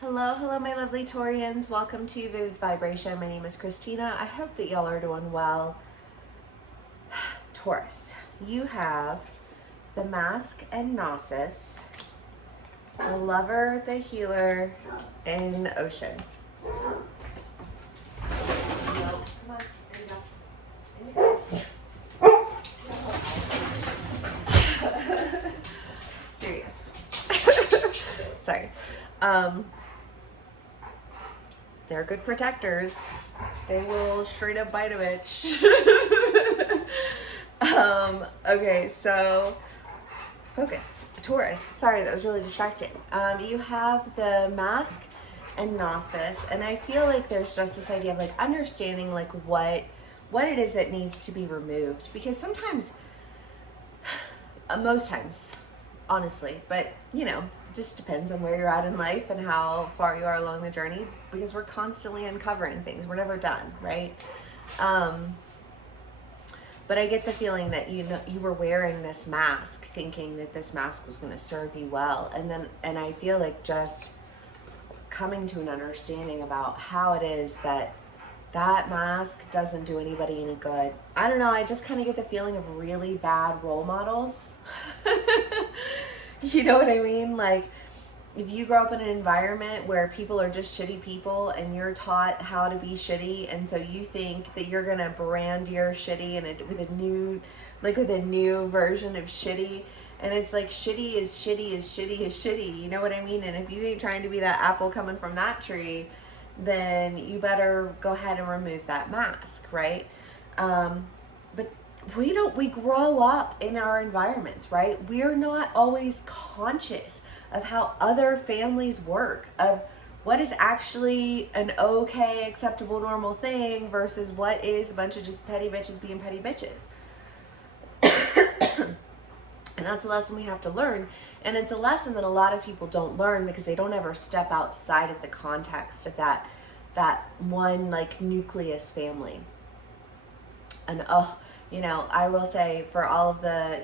Hello, hello, my lovely Taurians. Welcome to Vivid Vibration. My name is Christina. I hope that y'all are doing well. Taurus, you have the Mask and Gnosis, the Lover, the Healer, and the Ocean. Come on, there you go. Serious. Sorry. They're good protectors. They will straight up bite a bitch. Okay, so focus. Taurus. Sorry, that was really distracting. You have the Mask and Gnosis, and I feel like there's just this idea of like understanding like what it is that needs to be removed, because sometimes, most times, honestly, but you know, just depends on where you're at in life and how far you are along the journey, because we're constantly uncovering things. We're never done, right? But I get the feeling that you were wearing this mask thinking that this mask was going to serve you well, and I feel like just coming to an understanding about how it is that mask doesn't do anybody any good. I don't know, I just kind of get the feeling of really bad role models. You know what I mean? Like, if you grow up in an environment where people are just shitty people and you're taught how to be shitty, and so you think that you're gonna brand your shitty with a new version of shitty, and it's like shitty is shitty is shitty is shitty, you know what I mean? And if you ain't trying to be that apple coming from that tree, then you better go ahead and remove that mask, right? But we grow up in our environments, right? We're not always conscious of how other families work, of what is actually an okay, acceptable, normal thing versus what is a bunch of just petty bitches being petty bitches. And that's a lesson we have to learn. And it's a lesson that a lot of people don't learn because they don't ever step outside of the context of that one like nucleus family. And I will say, for all of the,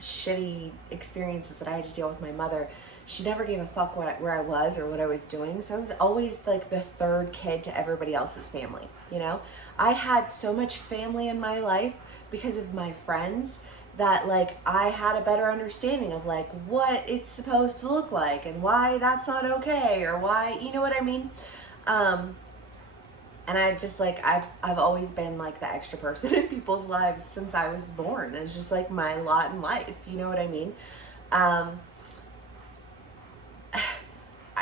shitty experiences that I had to deal with my mother, she never gave a fuck where I was or what I was doing. So I was always like the third kid to everybody else's family, I had so much family in my life because of my friends that like I had a better understanding of like what it's supposed to look like and why that's not okay, or why, you know what I mean? And I just like, I've always been like the extra person in people's lives since I was born. It's just like my lot in life, you know what I mean? I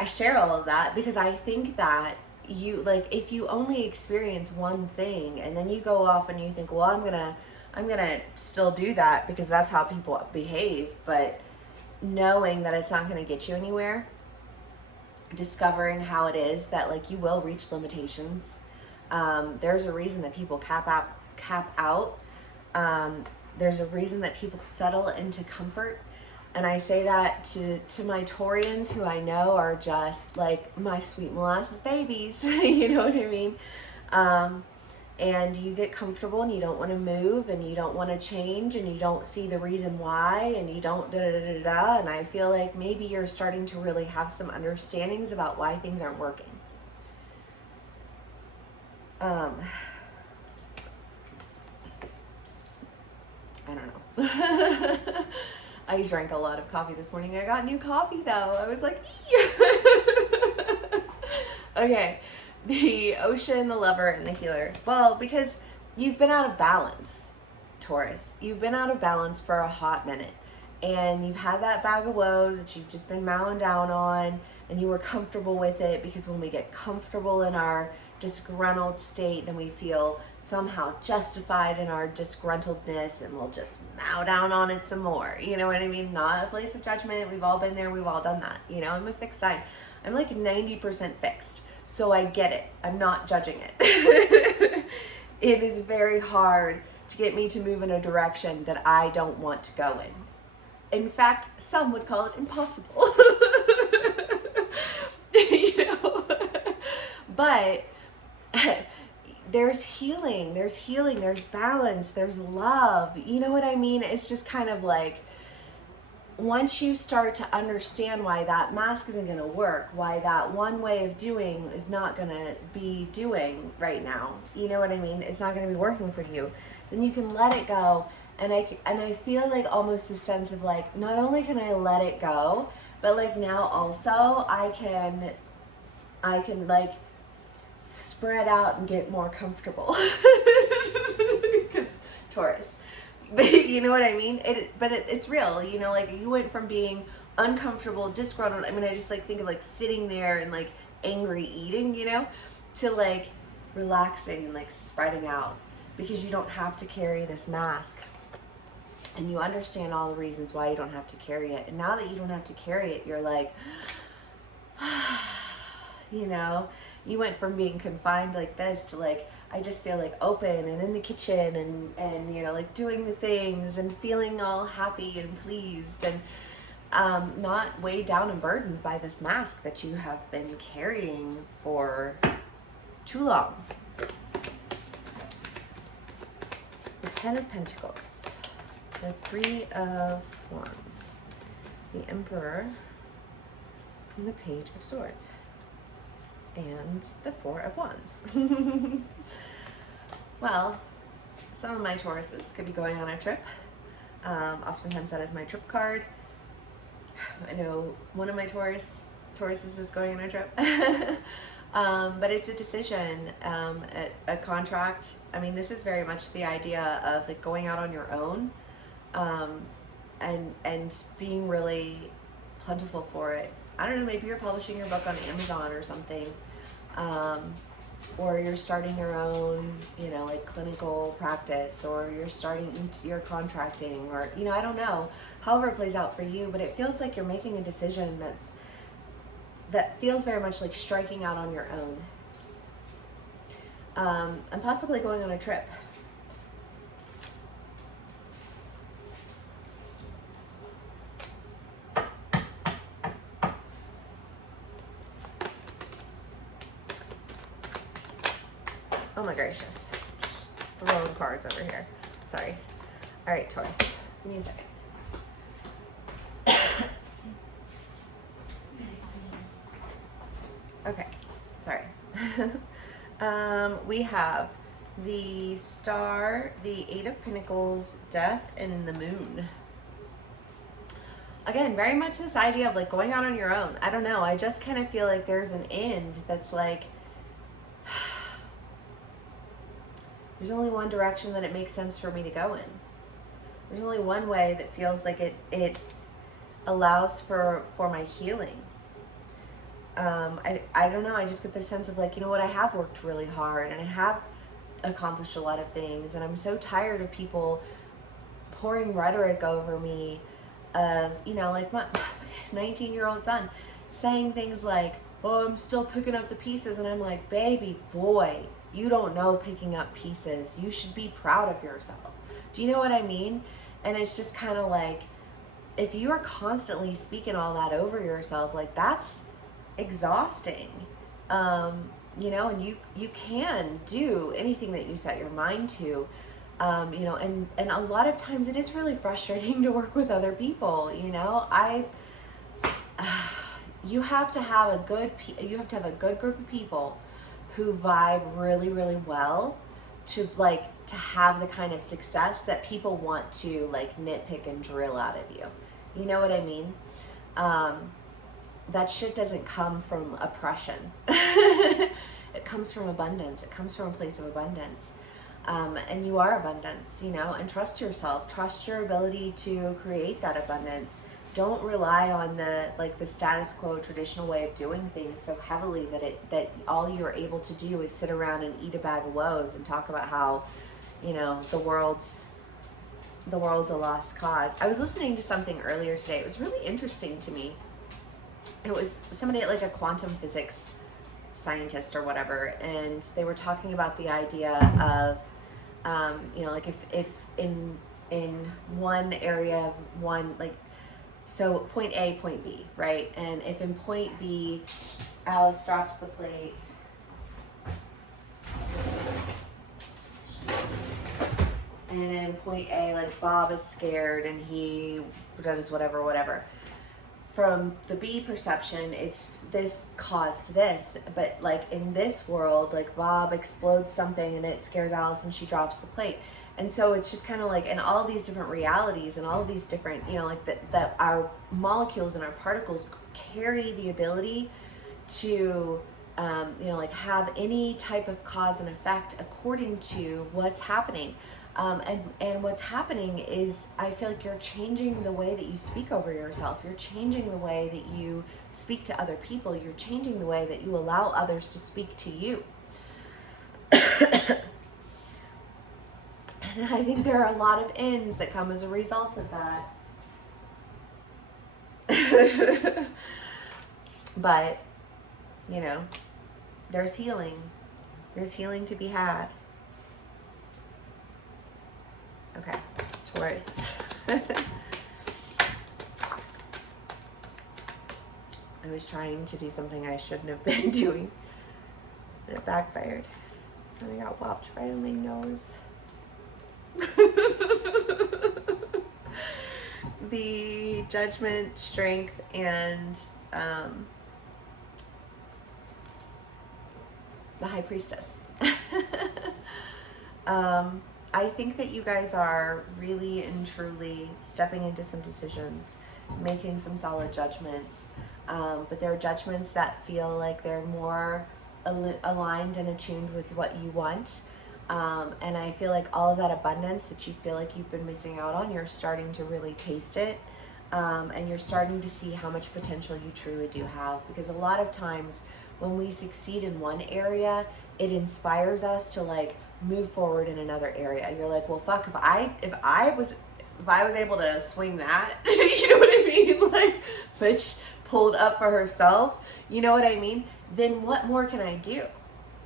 share all of that because I think that if you only experience one thing and then you go off and you think, well, I'm gonna still do that because that's how people behave, but knowing that it's not gonna get you anywhere, discovering how it is that like you will reach limitations. There's a reason that people cap out. There's a reason that people settle into comfort. And I say that to my Taurians, who I know are just like my sweet molasses babies. You know what I mean? And you get comfortable and you don't want to move and you don't want to change and you don't see the reason why and you don't da-da-da-da-da. And I feel like maybe you're starting to really have some understandings about why things aren't working. I don't know. I drank a lot of coffee this morning. I got new coffee though. I was like, okay. The Ocean, the Lover, and the Healer. Well, because you've been out of balance, Taurus. You've been out of balance for a hot minute. And you've had that bag of woes that you've just been mowing down on, and you were comfortable with it, because when we get comfortable in our disgruntled state, then we feel somehow justified in our disgruntledness, and we'll just mow down on it some more. You know what I mean? Not a place of judgment. We've all been there. We've all done that. I'm a fixed sign. I'm like 90% fixed. So I get it. I'm not judging it. It is very hard to get me to move in a direction that I don't want to go in. In fact, some would call it impossible. But there's healing, there's balance, there's love. You know what I mean? It's just kind of like once you start to understand why that mask isn't going to work, why that one way of doing is not going to be doing right now, you know what I mean? It's not going to be working for you. Then you can let it go. And I feel like almost the sense of like, not only can I let it go, but like now also I can like spread out and get more comfortable. Because Taurus. But you know what I mean? It's real, you know, like you went from being uncomfortable, disgruntled. I mean, I just like think of like sitting there and like angry eating, you know, to like relaxing and like spreading out, because you don't have to carry this mask. And you understand all the reasons why you don't have to carry it. And now that you don't have to carry it, you're like, you know, you went from being confined like this to like, I just feel like open and in the kitchen and you know, like doing the things and feeling all happy and pleased and not weighed down and burdened by this mask that you have been carrying for too long. The Ten of Pentacles, the Three of Wands, the Emperor, and the Page of Swords, and the Four of Wands. Well, some of my Tauruses could be going on a trip. Oftentimes that is my trip card. I know one of my Tauruses is going on a trip. But it's a decision, a contract. I mean, this is very much the idea of like going out on your own, and being really plentiful for it. I don't know, maybe you're publishing your book on Amazon or something, or you're starting your own, you know, like clinical practice, or you're contracting, or, you know, I don't know, however it plays out for you, but it feels like you're making a decision that feels very much like striking out on your own, and possibly going on a trip. Oh my gracious. Just throwing cards over here. Sorry. All right, Taurus. Give me a second. Okay. Sorry. We have the Star, the Eight of Pentacles, Death, and the Moon. Again, very much this idea of like going out on your own. I don't know. I just kind of feel like there's an end that's like, there's only one direction that it makes sense for me to go in. There's only one way that feels like it allows for my healing. I don't know, I just get this sense of like, you know what, I have worked really hard and I have accomplished a lot of things, and I'm so tired of people pouring rhetoric over me of, you know, like my 19-year-old son saying things like, oh, I'm still picking up the pieces, and I'm like, baby boy, you don't know picking up pieces. You should be proud of yourself. Do you know what I mean? And it's just kind of like, if you are constantly speaking all that over yourself, like that's exhausting. You know, and you can do anything that you set your mind to. You know, and a lot of times it is really frustrating to work with other people, you know. You have to have a good group of people who vibe really, really well to have the kind of success that people want to like nitpick and drill out of you. You know what I mean? That shit doesn't come from oppression. It comes from abundance. It comes from a place of abundance. And you are abundance, you know, and trust yourself, trust your ability to create that abundance. Don't rely on the status quo traditional way of doing things so heavily that all you're able to do is sit around and eat a bag of woes and talk about how, you know, the world's a lost cause. I was listening to something earlier today. It was really interesting to me. It was somebody like a quantum physics scientist or whatever, and they were talking about the idea of, you know, like if in one area of one, like, so point A, point B, right? And if in point B, Alice drops the plate. And in point A, like Bob is scared and he does whatever. From the B perception, it's this caused this, but like in this world, like Bob explodes something and it scares Alice and she drops the plate. And so it's just kind of like in all these different realities and all these different, you know, like that our molecules and our particles carry the ability to you know, like have any type of cause and effect according to what's happening. And what's happening is, I feel like you're changing the way that you speak over yourself. You're changing the way that you speak to other people. You're changing the way that you allow others to speak to you. And I think there are a lot of ends that come as a result of that. But, you know, there's healing. There's healing to be had. Okay, Taurus. I was trying to do something I shouldn't have been doing, and it backfired. And I got whopped right in my nose. The Judgment, Strength, and the High Priestess. I think that you guys are really and truly stepping into some decisions, making some solid judgments, but they're judgments that feel like they're more aligned and attuned with what you want. And I feel like all of that abundance that you feel like you've been missing out on, you're starting to really taste it. And you're starting to see how much potential you truly do have. Because a lot of times when we succeed in one area, it inspires us to like move forward in another area. You're like, well, fuck, if I was able to swing that, you know what I mean? Like, bitch pulled up for herself, you know what I mean? Then what more can I do?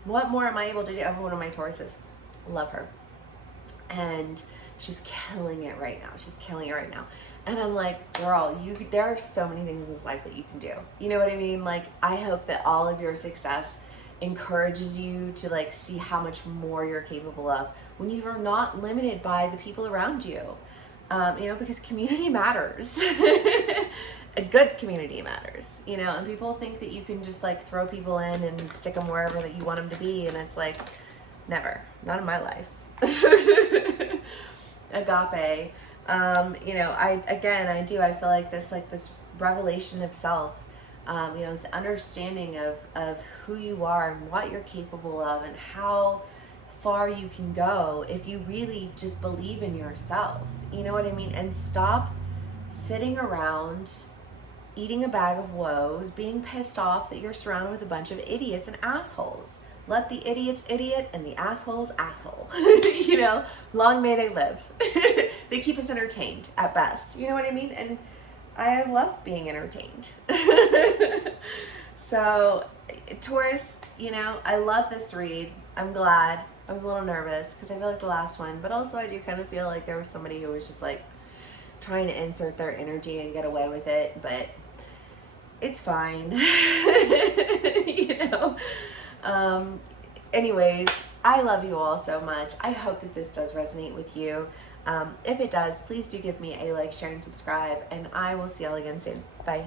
What more am I able to do? Every one of my Tauruses, love her. And she's killing it right now. She's killing it right now. And I'm like, girl, there are so many things in this life that you can do. You know what I mean? Like, I hope that all of your success encourages you to like see how much more you're capable of when you are not limited by the people around you. You know, because community matters. A good community matters, you know, and people think that you can just like throw people in and stick them wherever that you want them to be. And it's like, never, not in my life. Agape. You know, I feel like this revelation of self, you know, this understanding of who you are and what you're capable of and how far you can go if you really just believe in yourself, you know what I mean? And stop sitting around eating a bag of woes, being pissed off that you're surrounded with a bunch of idiots and assholes. Let the idiots idiot and the assholes asshole. You know, long may they live. They keep us entertained at best. You know what I mean? And I love being entertained. So, Taurus, you know, I love this read. I'm glad. I was a little nervous because I feel like the last one, but also I do kind of feel like there was somebody who was just like trying to insert their energy and get away with it, but it's fine. You know? Anyways, I love you all so much. I hope that this does resonate with you. If it does, please do give me a like, share, and subscribe, and I will see y'all again soon. Bye.